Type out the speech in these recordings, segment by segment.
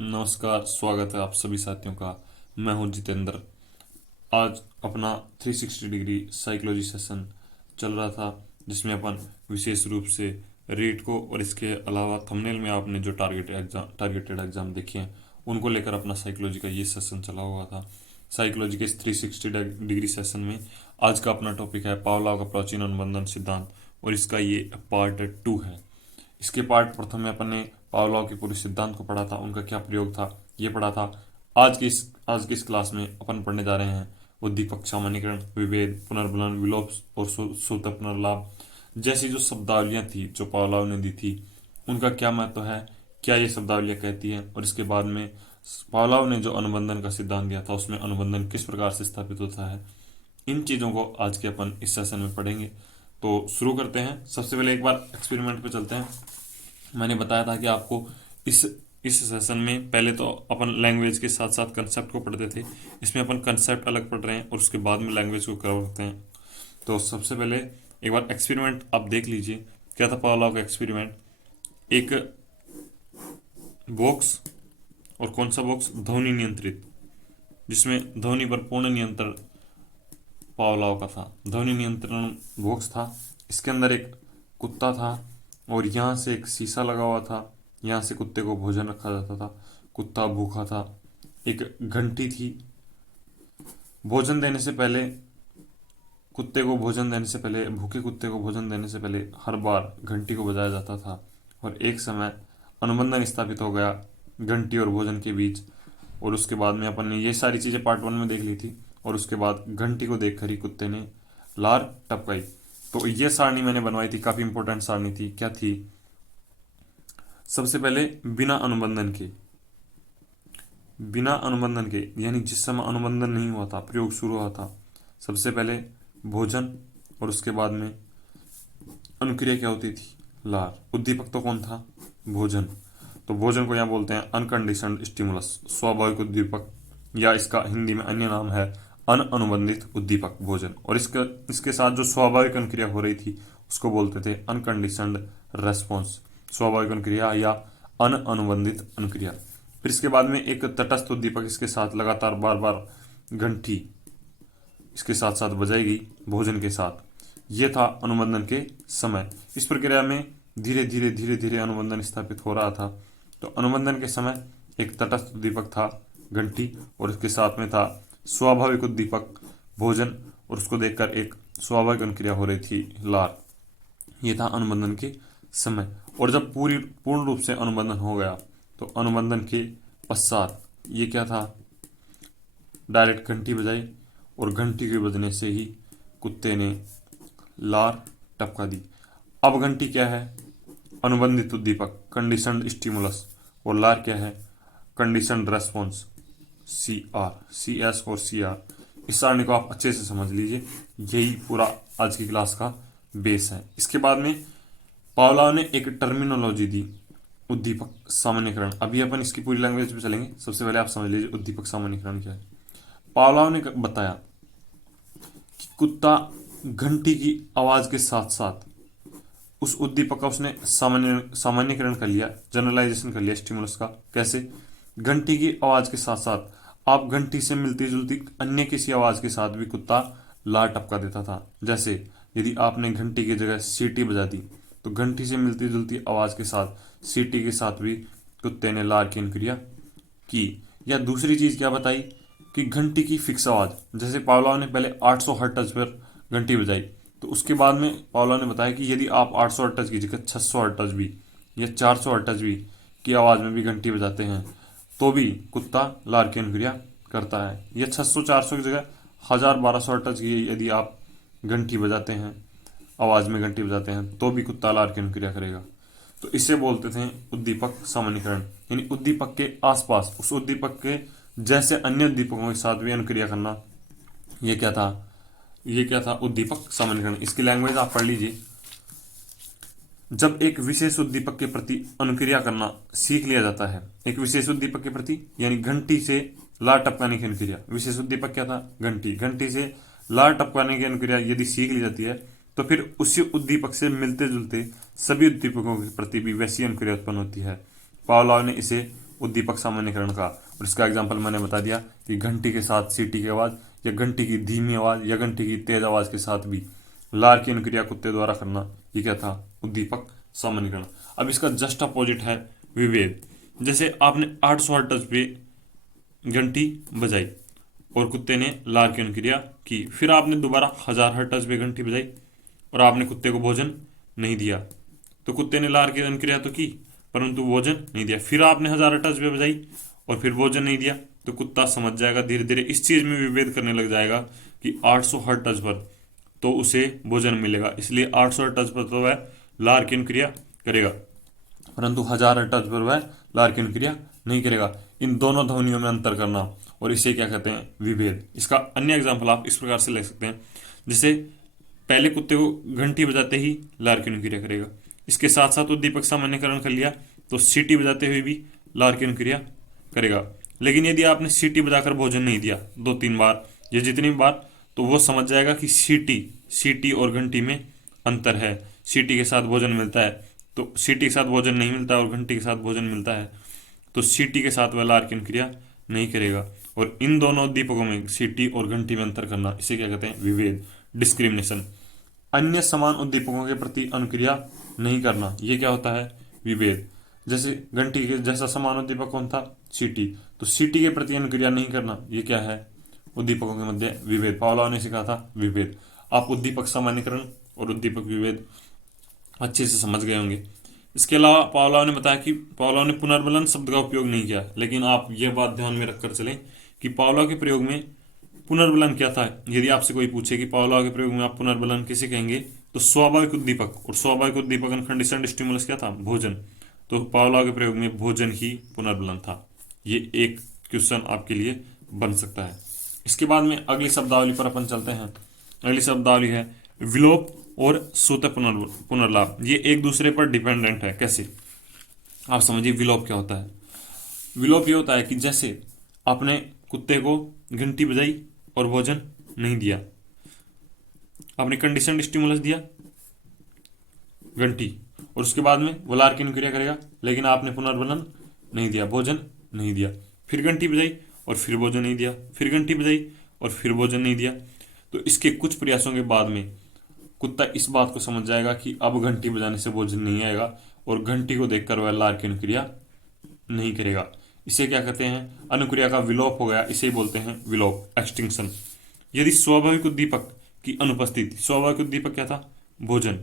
नमस्कार, स्वागत है आप सभी साथियों का। मैं हूं जितेंद्र। आज अपना 360 डिग्री साइकोलॉजी सेशन चल रहा था, जिसमें अपन विशेष रूप से रीट को और इसके अलावा थंबनेल में आपने जो टारगेटेड एग्जाम देखे हैं उनको लेकर अपना साइकोलॉजी का ये सेशन चला हुआ था। साइकोलॉजी के इस 360 डिग्री सेशन में आज का अपना टॉपिक है पावलोव का प्राचीन अनुबंधन सिद्धांत, और इसका ये पार्ट 2 है। इसके पार्ट प्रथम में अपन ने पावलोव के पूरे सिद्धांत को पढ़ा था, उनका क्या प्रयोग था ये पढ़ा था। आज की इस क्लास में अपन पढ़ने जा रहे हैं उद्दीपक, सामान्यीकरण, विभेद, पुनर्बलन, विलोप और सूत्र पुनर्लाभ जैसी जो शब्दावलियां थी जो पावलोव ने दी थी, उनका क्या महत्व है, क्या ये शब्दावलियां कहती हैं, और इसके बाद में पावलोव ने जो अनुबंधन का सिद्धांत दिया था उसमें अनुबंधन किस प्रकार से स्थापित होता है, इन चीज़ों को आज के अपन इस सेशन में पढ़ेंगे। तो शुरू करते हैं। सबसे पहले एक बार एक्सपेरिमेंट पे चलते हैं। मैंने बताया था कि आपको इस इस सेशन में पहले तो अपन लैंग्वेज के साथ साथ कंसेप्ट को पढ़ते थे। इसमें अपन कंसेप्ट अलग पढ़ रहे हैं और उसके बाद में लैंग्वेज को कवर करते हैं। तो सबसे पहले एक बार एक्सपेरिमेंट आप देख लीजिए। क्या था पावलोव का एक्सपेरिमेंट? एक बॉक्स, और कौन सा बॉक्स? ध्वनि नियंत्रित, जिसमें ध्वनि पर पूर्ण नियंत्रण पावलोव का था। ध्वनि नियंत्रण बॉक्स था, इसके अंदर एक कुत्ता था और यहाँ से एक शीशा लगा हुआ था। यहाँ से कुत्ते को भोजन रखा जाता था। कुत्ता भूखा था। एक घंटी थी। भोजन देने से पहले कुत्ते को भोजन देने से पहले भूखे कुत्ते को भोजन देने से पहले हर बार घंटी को बजाया जाता था, और एक समय अनुबंधन स्थापित हो गया घंटी और भोजन के बीच। और उसके बाद में अपन ने ये सारी चीज़ें पार्ट 1 में देख ली थी, और उसके बाद घंटी को देखकर ही कुत्ते ने लार टपकाई। तो ये सारणी मैंने बनवाई थी, काफ़ी इंपॉर्टेंट सारणी थी। क्या थी? सबसे पहले बिना अनुबंधन के यानी जिस समय अनुबंधन नहीं हुआ था, प्रयोग शुरू हुआ था, सबसे पहले भोजन, और उसके बाद में अनुक्रिया क्या होती थी? लार। उद्दीपक तो कौन था? भोजन। तो भोजन को यहाँ बोलते हैं अनकंडीशनड स्टिमुलस, स्वाभाविक उद्दीपक, या इसका हिंदी में अन्य नाम है अनअनुबंधित उद्दीपक भोजन। और इसके साथ जो स्वाभाविक अनुक्रिया हो रही थी उसको बोलते थे अनकंडीशनड रेस्पॉन्स, स्वाभाविक अनुक्रिया या अनअनुबंधित अनुक्रिया। फिर इसके बाद में एक तटस्थ उद्दीपक, इसके साथ लगातार बार बार घंटी इसके साथ साथ बजाई गई भोजन के साथ। ये था अनुबंधन के समय। इस प्रक्रिया में धीरे धीरे धीरे धीरे अनुबंधन स्थापित हो रहा था। तो अनुबंधन के समय एक तटस्थ उद्दीपक था घंटी, और इसके साथ में था स्वाभाविक उद्दीपक भोजन, और उसको देखकर एक स्वाभाविक अनुक्रिया हो रही थी लार। ये था अनुबंधन के समय। और जब पूर्ण रूप से अनुबंधन हो गया तो अनुबंधन के पश्चात ये क्या था? डायरेक्ट घंटी बजाई, और घंटी के बजने से ही कुत्ते ने लार टपका दी। अब घंटी क्या है? अनुबंधित उद्दीपक, कंडीशनड स्टिमुलस, और लार क्या है? कंडीशनड रेस्पॉन्स, CS और CR। इस सारणी को आप अच्छे से समझ लीजिए, यही पूरा आज की क्लास का बेस है। इसके बाद में पावलोव ने एक टर्मिनोलॉजी दी, उद्दीपक सामान्यीकरण। अभी अपन इसकी पूरी लैंग्वेज पे चलेंगे। सबसे पहले आप समझ लीजिए उद्दीपक सामान्यीकरण क्या है। पावलोव ने बताया कि कुत्ता घंटी की आवाज के साथ साथ उस उद्दीपक का उसने सामान्यीकरण कर लिया, जनरलाइजेशन कर लिया स्टिमुलस का। कैसे? घंटी की आवाज के साथ साथ आप घंटी से मिलती जुलती अन्य किसी आवाज के साथ भी कुत्ता लार टपका देता था। जैसे यदि आपने घंटी की जगह सीटी बजा दी तो घंटी से मिलती जुलती आवाज के साथ सीटी के साथ भी कुत्ते ने लार की अनुक्रिया की। या दूसरी चीज क्या बताई कि घंटी की फिक्स आवाज, जैसे पावलोव ने पहले 800 हर्ट्ज पर घंटी बजाई, तो उसके बाद में पावलोव ने बताया कि यदि आप 800 हर्ट्ज की जगह 600 हर्ट्ज भी या 400 हर्ट्ज भी की आवाज में भी घंटी बजाते हैं तो भी कुत्ता लार की अनुक्रिया करता है। या 600-400 की जगह 1000-1200 हर्ट्ज की यदि आप घंटी बजाते हैं, आवाज में घंटी बजाते हैं, तो भी कुत्ता लार की अनुक्रिया करेगा। तो इसे बोलते थे उद्दीपक सामान्यीकरण, यानी उद्दीपक के आसपास उस उद्दीपक के जैसे अन्य उद्दीपकों के साथ भी अनुक्रिया करना। ये क्या था? उद्दीपक सामान्यीकरण। इसकी लैंग्वेज आप पढ़ लीजिए। जब एक विशेष उद्दीपक के प्रति अनुक्रिया करना सीख लिया जाता है, एक विशेष उद्दीपक के प्रति यानी घंटी से लार टपकाने की अनुक्रिया, विशेष उद्दीपक क्या था? घंटी। घंटी से लार टपकाने की अनुक्रिया यदि सीख ली जाती है तो फिर उसी उद्दीपक से मिलते जुलते सभी उद्दीपकों के प्रति भी वैसी अनुक्रिया उत्पन्न होती है। पावलोव ने इसे उद्दीपक सामान्यकरण का। और इसका एग्जांपल मैंने बता दिया कि घंटी के साथ सीटी की आवाज़, या घंटी की धीमी आवाज़, या घंटी की तेज आवाज़ के साथ भी लार की अनुक्रिया कुत्ते द्वारा करना, ये क्या था? उद्दीपक सामान्यकरण। अब इसका जस्ट अपोजिट है विभेद। जैसे आपने 800 हर्ट्ज पे घंटी बजाई और कुत्ते ने लार की अनुक्रिया की, फिर आपने दोबारा 1000 हर्ट्ज पे घंटी बजाई और आपने कुत्ते को भोजन नहीं दिया, तो कुत्ते ने लार की अनुक्रिया तो की परंतु भोजन नहीं दिया। फिर आपने 1000 हर्ट्ज पे बजाई और फिर भोजन नहीं दिया, तो कुत्ता समझ जाएगा, धीरे धीरे इस चीज में विभेद करने लग जाएगा कि 800 हर्ट्ज पर तो उसे भोजन मिलेगा, इसलिए 800 हर्ट्ज पर तो वह लार की अनुक्रिया करेगा, परंतु 1000 हर्ट्ज पर वह लार की अनुक्रिया नहीं करेगा। इन दोनों ध्वनियों में अंतर करना, और इसे क्या कहते हैं? विभेद। इसका अन्य एग्जाम्पल आप इस प्रकार से ले सकते हैं, जैसे पहले कुत्ते को घंटी बजाते ही लार की अनुक्रिया करेगा, इसके साथ साथ उद्दीपक सामान्यकरण कर लिया तो सीटी बजाते हुए भी लार की अनुक्रिया करेगा। लेकिन यदि आपने सीटी बजाकर भोजन नहीं दिया 2-3 बार या जितनी बार, तो वो समझ जाएगा कि सीटी और घंटी में अंतर है। सीटी के साथ भोजन मिलता है तो सीटी के साथ भोजन नहीं मिलता है, और घंटी के साथ भोजन मिलता है तो सीटी के साथ वह लार की अनुक्रिया नहीं करेगा। और इन दोनों उद्दीपकों में सीटी और घंटी में अंतर करना, इसे क्या कहते हैं? विभेद, डिस्क्रिमिनेशन। अन्य समान उद्दीपकों के प्रति अनुक्रिया नहीं करना, ये क्या होता है? विभेद। जैसे घंटी के जैसा समान उद्दीपक कौन था? सीटी, तो सीटी के प्रति अनुक्रिया नहीं करना, ये क्या है? उद्दीपकों के मध्य विभेद। पावलोव ने सिखा था विभेद। आप उद्दीपक सामान्यकरण और उद्दीपक विभेद अच्छे से समझ गए होंगे। इसके अलावा पावलोव ने बताया कि पावलोव ने पुनर्बलन शब्द का उपयोग नहीं किया, लेकिन आप यह बात ध्यान में रखकर चलें कि पावलोव के प्रयोग में पुनर्बलन क्या था। यदि आपसे कोई पूछे कि पावलोव के प्रयोग में आप पुनर्बलन किसे कहेंगे, तो स्वाभाविक उद्दीपक, और स्वाभाविक उद्दीपक अनकंडीशनड स्टिमुलस क्या था? भोजन। तो पावलोव के प्रयोग में भोजन ही पुनर्बलन था। ये एक क्वेश्चन आपके लिए बन सकता है। इसके बाद में अगली शब्दावली पर अपन चलते हैं। अगली शब्दावली है विलोप और सूत्र पुनर्लाभ। ये एक दूसरे पर डिपेंडेंट है। कैसे? आप समझिए विलोप क्या होता है। विलोप ये होता है कि जैसे आपने कुत्ते को घंटी बजाई और भोजन नहीं दिया, आपने कंडीशनड स्टिमुलस दिया घंटी, और उसके बाद में वो लार की अनुक्रिया करेगा, लेकिन आपने पुनर्बलन नहीं दिया, भोजन नहीं दिया। फिर घंटी बजाई और फिर भोजन नहीं दिया, फिर घंटी बजाई और फिर भोजन नहीं दिया, तो इसके कुछ प्रयासों के बाद में कुत्ता इस बात को समझ जाएगा कि अब घंटी बजाने से भोजन नहीं आएगा, और घंटी को देखकर वह लार की अनुक्रिया नहीं करेगा। इसे क्या कहते हैं? अनुक्रिया का विलोप हो गया, इसे बोलते हैं विलोप, एक्सटिंक्शन। यदि स्वाभाविक उद्दीपक की अनुपस्थिति, स्वाभाविक उद्दीपक क्या था? भोजन।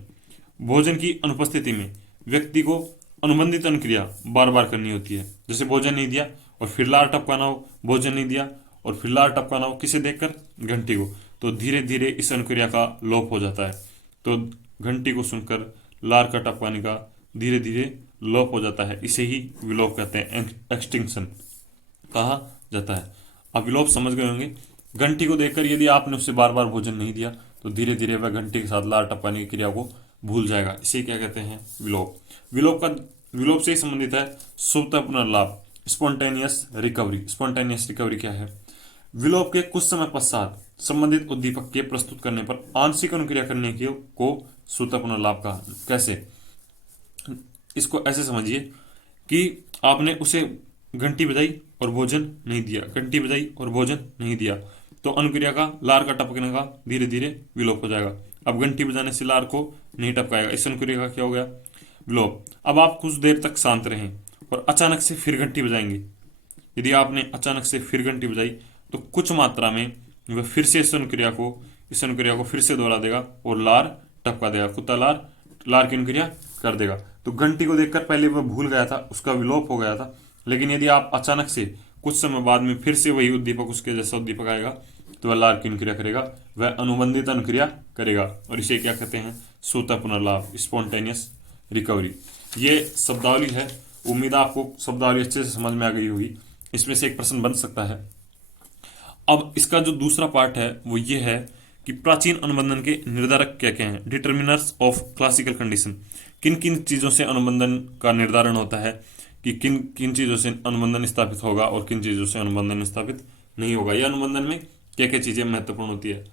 भोजन की अनुपस्थिति में व्यक्ति को अनुबंधित अनुक्रिया बार बार करनी होती है। जैसे भोजन नहीं दिया और फिर लार टपकाना हो, भोजन नहीं दिया और फिर लार टपकाना हो, किसे देखकर? घंटी को। तो धीरे धीरे इस अनुक्रिया का लोप हो जाता है। तो घंटी को सुनकर लार का टपकाने का धीरे धीरे लोप हो जाता है, इसे ही विलोप कहते हैं, एक्सटिंक्शन कहा जाता है। अब विलोप समझ गए होंगे। घंटी को देखकर यदि आपने उससे बार बार भोजन नहीं दिया, तो धीरे धीरे वह घंटी के साथ लार टपकाने की क्रिया को भूल जाएगा, इसे क्या कहते हैं? विलोप। विलोप से संबंधित है स्वतः पुनर्लाभ, स्पॉन्टेनियस रिकवरी। स्पॉन्टेनियस रिकवरी क्या है? विलोप के कुछ समय पश्चात संबंधित उद्दीपक के प्रस्तुत करने पर आंशिक अनुक्रिया करने को स्वतः पुनर्लाभ कहा। कैसे? इसको ऐसे समझिए कि आपने उसे घंटी बजाई और भोजन नहीं दिया, घंटी बजाई और भोजन नहीं दिया, तो अनुक्रिया का, लार का टपकने का धीरे धीरे विलोप हो जाएगा। अब घंटी बजाने से लार को नहीं टपकाएगा, इस अनुक्रिया का क्या हो गया? विलोप। अब आप कुछ देर तक शांत रहें और अचानक से फिर घंटी बजाएंगे। यदि आपने अचानक से फिर घंटी बजाई, तो कुछ मात्रा में वह फिर से इस अनुक्रिया को फिर से दोहरा देगा और लार टपका देगा। कुत्ता लार की अनुक्रिया कर देगा। तो घंटी को देखकर पहले वह भूल गया था, उसका विलोप हो गया था, लेकिन यदि आप अचानक से कुछ समय बाद में फिर से वही उद्दीपक, उसके जैसा उद्दीपक आएगा, तो वह लार की अनुक्रिया करेगा, वह अनुबंधित अनुक्रिया करेगा, और इसे क्या कहते हैं? स्वतः पुनर्लाभ, स्पॉन्टेनियस रिकवरी। ये शब्दावली है। उम्मीद है आपको शब्दावली अच्छे से समझ में आ गई होगी। इसमें से एक प्रश्न बन सकता है। अब इसका जो दूसरा पार्ट है वो ये है कि प्राचीन अनुबंधन के निर्धारक क्या क्या हैं? Determiners of classical condition. किन किन चीज़ों से अनुबंधन का निर्धारण होता है कि किन किन चीज़ों से अनुबंधन स्थापित होगा और किन चीज़ों से अनुबंधन स्थापित नहीं होगा। यह अनुबंधन में क्या क्या चीज़ें महत्वपूर्ण होती है?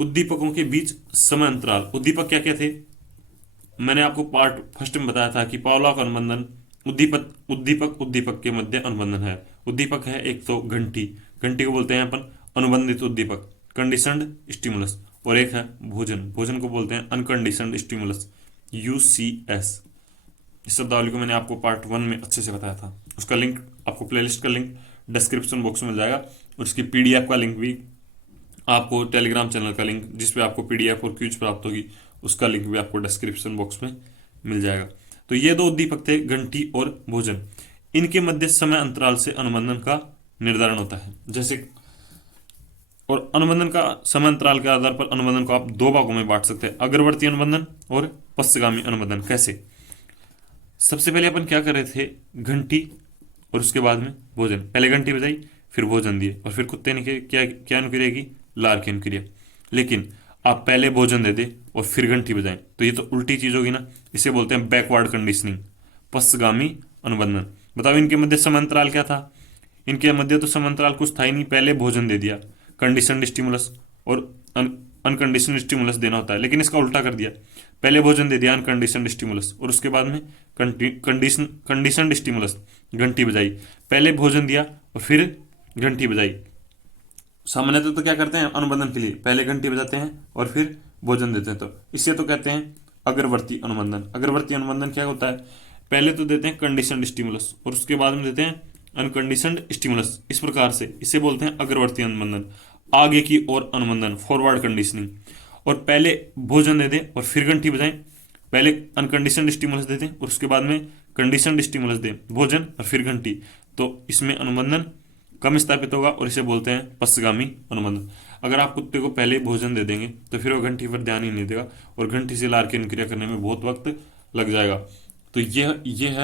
उद्दीपकों के बीच समय अंतराल। उद्दीपक क्या क्या थे? मैंने आपको पार्ट फर्स्ट में बताया था कि पावलोव का अनुबंधन उद्दीपक उद्दीपक के मध्य अनुबंधन है। उद्दीपक है एक तो घंटी, घंटी को बोलते हैं अपन अनुबंधित उद्दीपक, कंडीशनड स्टिमुलस, और एक है भोजन, भोजन को बोलते हैं अनकंडीशनड स्टिमुलस, यूसीएस। इस शब्दावली को मैंने आपको पार्ट 1 में अच्छे से बताया था, उसका लिंक आपको, प्लेलिस्ट का लिंक डिस्क्रिप्शन बॉक्स में मिल जाएगा, और इसकी पीडीएफ का लिंक भी आपको, टेलीग्राम चैनल का लिंक जिसपे आपको पीडीएफ और क्यूज प्राप्त होगी उसका लिंक भी आपको डिस्क्रिप्शन बॉक्स में मिल जाएगा। तो ये दो उद्दीपक थे, घंटी और भोजन। इनके मध्य समय अंतराल से अनुबंधन का निर्धारण होता है। जैसे, और अनुबंधन का समय अंतराल के आधार पर अनुबंधन को आप दो भागों में बांट सकते हैं, अग्रवर्ती अनुबंधन और पश्चगामी अनुबंधन। कैसे? सबसे पहले अपन क्या कर रहे थे, घंटी और उसके बाद में भोजन, पहले घंटी बजाई फिर भोजन दिए, और फिर कुत्ते ने क्या क्या अनुक्रिया की, लार की अनुक्रिया। लेकिन आप पहले भोजन दे दे और फिर घंटी बजाएं तो ये तो उल्टी चीज होगी ना, इसे बोलते हैं बैकवर्ड कंडीशनिंग, पश्चगामी अनुबंधन। बताओ इनके मध्य समांतराल क्या था? इनके मध्य तो समांतराल कुछ था ही नहीं, पहले भोजन दे दिया, कंडीशनड स्टिमुलस, और अनकंडीशनड स्टिमुलस देना होता है, लेकिन इसका उल्टा कर दिया, पहले भोजन दे दिया अनकंडीशनड स्टिमुलस, और उसके बाद में कंडीशनड स्टिमुलस, घंटी बजाई, पहले भोजन दिया और फिर घंटी बजाई। सामान्यतः तो क्या करते हैं अनुबंधन के लिए, पहले घंटी बजाते हैं और फिर भोजन देते हैं, तो इसे तो कहते हैं अग्रवर्ती अनुबंधन। अग्रवर्ती अनुबंधन क्या होता है, पहले तो देते हैं कंडीशनड स्टिमुलस और उसके बाद में देते हैं अनकंडीशनड स्टिमुलस, इस प्रकार से इसे बोलते हैं अग्रवर्ती अनुबंधन, आगे की ओर अनुबंधन, फॉरवर्ड कंडीशनिंग। और पहले भोजन दे दें और फिर घंटी बजाएं, पहले अनकंडीशनड स्टिमुलस देते हैं और उसके बाद में कंडीशनड स्टिमुलस दें, भोजन और फिर घंटी, तो इसमें अनुबंधन कम स्थापित होगा और इसे बोलते हैं पश्चगामी अनुबंधन। अगर आप कुत्ते को पहले भोजन दे देंगे तो फिर वो घंटी पर ध्यान ही नहीं देगा और घंटी से लार की अनुक्रिया करने में बहुत वक्त लग जाएगा। तो यह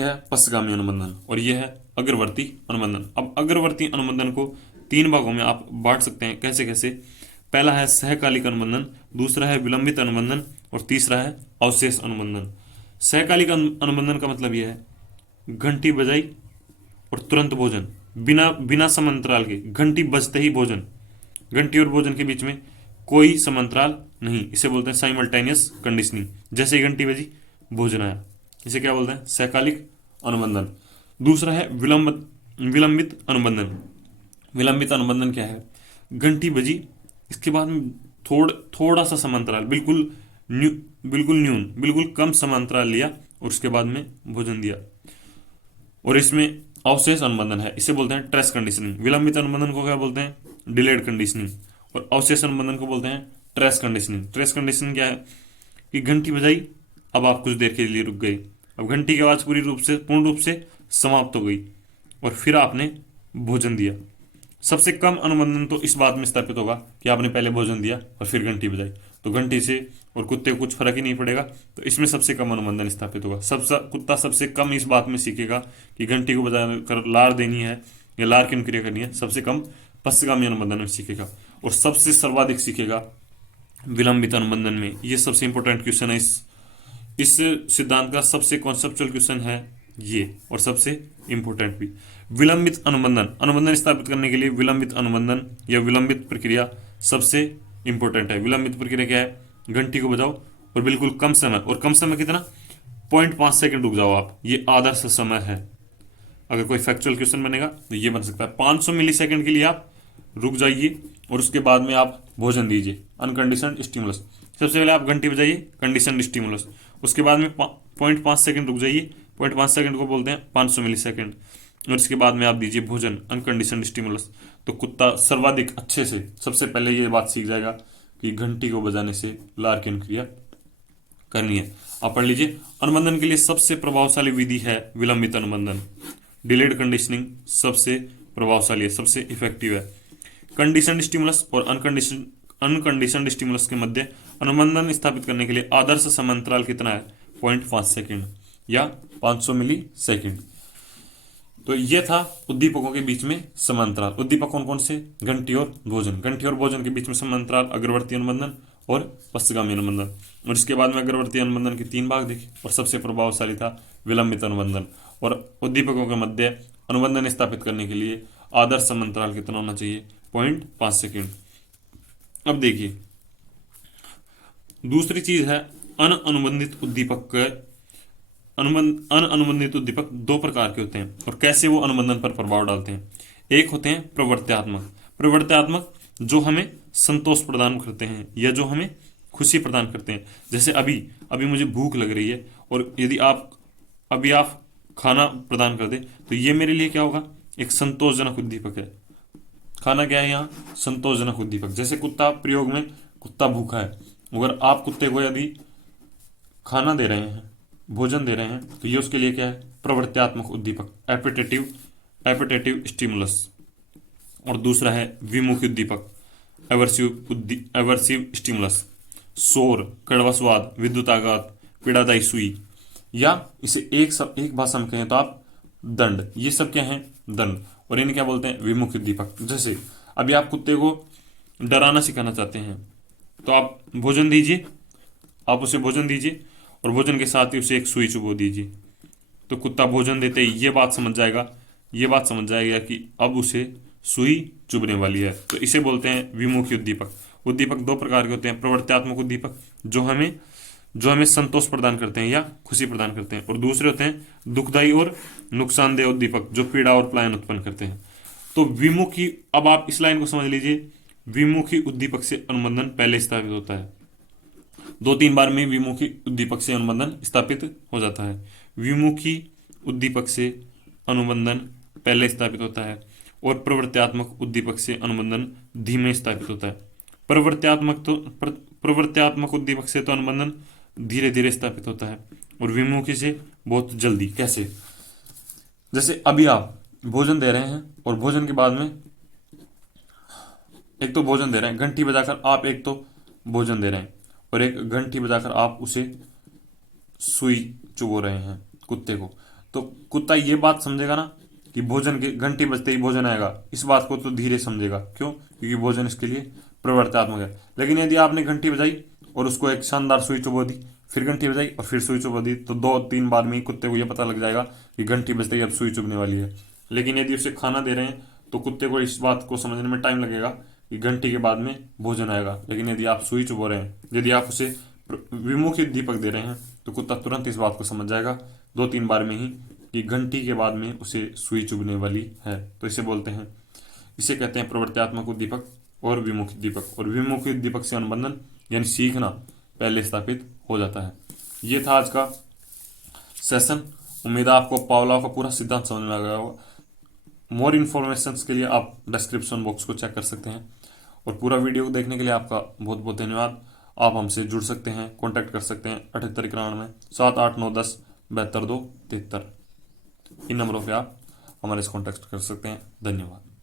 है पश्चगामी अनुबंधन और यह है अग्रवर्ती अनुबंधन। अब अग्रवर्ती अनुबंधन को तीन भागों में आप बांट सकते हैं। कैसे कैसे? पहला है सहकालिक अनुबंधन, दूसरा है विलंबित अनुबंधन और तीसरा है अवशेष अनुबंधन। सहकालिक अनुबंधन का मतलब यह है घंटी बजाई और तुरंत भोजन, बिना बिना समांतराल के, घंटी बजते ही भोजन, घंटी और भोजन के बीच में कोई समांतराल नहीं, इसे बोलते हैं साइमल्टेनियस कंडीशनिंग। जैसे ही घंटी बजी भोजन आया, इसे क्या बोलते हैं? सहकालिक अनुबंधन। दूसरा है विलंबित अनुबंधन। विलंबित अनुबंधन क्या है? घंटी बजी, इसके बाद में थोड़ा सा समांतराल, बिल्कुल न्यून, बिल्कुल कम समांतराल लिया और उसके बाद में भोजन दिया, और इसमें अवशेष अनुबंधन है, इसे बोलते हैं ट्रेस कंडीशनिंग। विलंबित अनुबंधन को क्या बोलते हैं? Delayed conditioning. और अवशेष अनुबंधन को बोलते हैं ट्रेस कंडीशनिंग। ट्रेस कंडीशनिंग क्या है कि घंटी बजाई, अब आप कुछ देर के लिए रुक गए, अब घंटी की आवाज पूर्ण रूप से समाप्त हो गई और फिर आपने भोजन दिया। सबसे कम अनुबंधन तो इस बात में स्थापित होगा कि आपने पहले भोजन दिया और फिर घंटी बजाई, तो घंटी से और कुत्ते को कुछ फर्क ही नहीं पड़ेगा, तो इसमें सबसे कम अनुबंधन स्थापित होगा। कुत्ता सबसे कम इस बात में सीखेगा कि घंटी को बजा कर लार देनी है या लार की अनुक्रिया करनी है, सबसे कम पश्चगामी अनुबंधन में सीखेगा, और सबसे सर्वाधिक सीखेगा विलंबित अनुबंधन में। ये सबसे इंपॉर्टेंट क्वेश्चन है, इस सिद्धांत का सबसे कॉन्सेप्चुअल क्वेश्चन है ये, और सबसे इंपॉर्टेंट भी। विलंबित अनुबंधन स्थापित करने के लिए विलंबित अनुबंधन या विलंबित प्रक्रिया सबसे इंपॉर्टेंट है। विलंबित प्रक्रिया क्या है? घंटी को बजाओ और बिल्कुल कम समय, और कम समय कितना? 0.5 सेकंड रुक जाओ आप, ये आदर्श समय है। अगर कोई फैक्चुअल क्वेश्चन बनेगा तो ये बन सकता है 500 मिली सेकंड के लिए आप रुक जाइए और उसके बाद में आप भोजन दीजिए, अनकंडीशनड स्टिमुलस। सबसे पहले आप घंटी बजाइए, कंडीशनड स्टिमुलस, उसके बाद में 0.5 सेकंड रुक जाइए, 0.5 सेकंड को बोलते हैं 500 मिली सेकंड, और इसके बाद में आप दीजिए भोजन, अनकंडीशनड स्टिमुलस। तो कुत्ता सर्वाधिक अच्छे से सबसे पहले ये बात सीख जाएगा कि घंटी को बजाने से लार की अनुक्रिया करनी है। आप पढ़ लीजिए, अनुबंधन के लिए सबसे प्रभावशाली विधि है विलंबित अनुबंधन। डिलेड कंडीशनिंग सबसे प्रभावशाली है, सेबसे इफेक्टिव है। कंडीशनड स्टिमुलस और अनकंडीशनड स्टिमुलस के मध्य अनुबंधन स्थापित करने के लिए आदर्श समांतराल कितना है? 0.5 सेकंड या 500 मिली सेकंड। तो यह था उद्दीपकों के बीच में समांतराल। उद्दीपक कौन कौन से? घंटी और भोजन। घंटी और भोजन के बीच में समांतराल अग्रवर्ती अनुबंधन और पश्चगामी अनुबंधन। और इसके बाद में अग्रवर्ती अनुबंधन के 3 भाग देखे, और सबसे प्रभावशाली था विलंबित अनुबंधन। और उद्दीपकों के मध्य अनुबंधन स्थापित करने के लिए आदर्श समांतराल कितना होना चाहिए? 0.5 सेकेंड। अब देखिए, दूसरी चीज है अनअनुबंधित उद्दीपक अनअनुबंधित उद्दीपक दो प्रकार के होते हैं और कैसे वो अनुबंधन पर प्रभाव डालते हैं। एक होते हैं प्रवृत्त्यात्मक। प्रवृत्त्यात्मक जो हमें संतोष प्रदान करते हैं या जो हमें खुशी प्रदान करते हैं। जैसे अभी अभी मुझे भूख लग रही है और यदि आप खाना प्रदान कर दे तो ये मेरे लिए क्या होगा, एक संतोषजनक उद्दीपक है। खाना क्या है यहाँ, संतोषजनक उद्दीपक। जैसे कुत्ता प्रयोग में, कुत्ता भूखा है, अगर आप कुत्ते को यदि खाना दे रहे हैं, भोजन दे रहे हैं, तो ये उसके लिए क्या है, प्रवृत्त्यात्मक उद्दीपक, एपेटेटिव स्टिमुलस। और दूसरा है विमुखी उद्दीपक, एवर्सिव स्टिमुलस। शोर, कड़वा स्वाद, विद्युत आघात, पीड़ादायी सुई, या इसे एक भाषा में कहें तो आप दंड। ये सब क्या है, दंड। और इन्हें क्या बोलते हैं, विमुखी उद्दीपक। जैसे अभी आप कुत्ते को डराना सिखाना चाहते हैं तो आप भोजन दीजिए, आप उसे भोजन दीजिए और भोजन के साथ ही उसे एक सुई चुबो दीजिए। तो कुत्ता भोजन देते ही ये बात समझ जाएगा कि अब उसे सुई चुभने वाली है। तो इसे बोलते हैं विमुखी उद्दीपक। उद्दीपक दो प्रकार के होते हैं, प्रवृत्त्यात्मक उद्दीपक जो हमें संतोष प्रदान करते हैं या खुशी प्रदान करते हैं, और दूसरे होते हैं दुखदायी और नुकसानदेह उद्दीपक जो पीड़ा और पलायन उत्पन्न करते हैं। तो विमुखी, अब आप इस लाइन को समझ लीजिए, विमुखी उद्दीपक से अनुबंधन पहले स्थापित होता है। 2-3 बार में विमुखी उद्दीपक से अनुबंधन स्थापित हो जाता है। विमुखी उद्दीपक से अनुबंधन पहले स्थापित होता है और प्रवृत्त्यात्मक उद्दीपक से अनुबंधन धीमे स्थापित होता है। प्रवृत्त्यात्मक उद्दीपक से तो अनुबंधन धीरे धीरे स्थापित होता है और विमुखी से बहुत जल्दी। कैसे, जैसे अभी आप भोजन दे रहे हैं और भोजन के बाद में एक तो भोजन दे रहे हैं, घंटी बजाकर आप एक तो भोजन दे रहे हैं और एक घंटी बजाकर आप उसे सुई चुबो रहे हैं कुत्ते को। तो कुत्ता ये बात समझेगा ना कि भोजन की घंटी बजते ही भोजन आएगा, इस बात को तो धीरे समझेगा। क्यों, क्योंकि भोजन इसके लिए प्रवृत्त्यात्मक है। लेकिन यदि आपने घंटी बजाई और उसको एक शानदार सुई चुबो दी, फिर घंटी बजाई और फिर सुई चुबो दी, तो 2-3 बार में ही कुत्ते को यह पता लग जाएगा कि घंटी बजते ही अब सुई चुभने वाली है। लेकिन यदि उसे खाना दे रहे हैं तो कुत्ते को इस बात को समझने में टाइम लगेगा कि घंटी के बाद में भोजन आएगा। लेकिन यदि आप सुई चुबो रहे हैं, यदि आप उसे विमुखी उद्दीपक दे रहे हैं, तो कुत्ता तुरंत इस बात को समझ जाएगा 2-3 बार में ही कि घंटी के बाद में उसे सुई चुभने वाली है। तो इसे कहते हैं प्रवृत्त्यात्मक उद्दीपक और विमुखी उद्दीपक। और विमुखी उद्दीपक से अनुबंधन यानी सीखना पहले स्थापित हो जाता है। ये था आज का सेशन। उम्मीद है आपको पावलोव का पूरा सिद्धांत समझ में आ गया होगा। मोर इन्फॉर्मेशन के लिए आप डिस्क्रिप्शन बॉक्स को चेक कर सकते हैं और पूरा वीडियो देखने के लिए आपका बहुत बहुत धन्यवाद। आप हमसे जुड़ सकते हैं, कॉन्टैक्ट कर सकते हैं 7891 78910 72 2 73। इन नंबरों पे आप हमारे से कॉन्टैक्ट कर सकते हैं। धन्यवाद।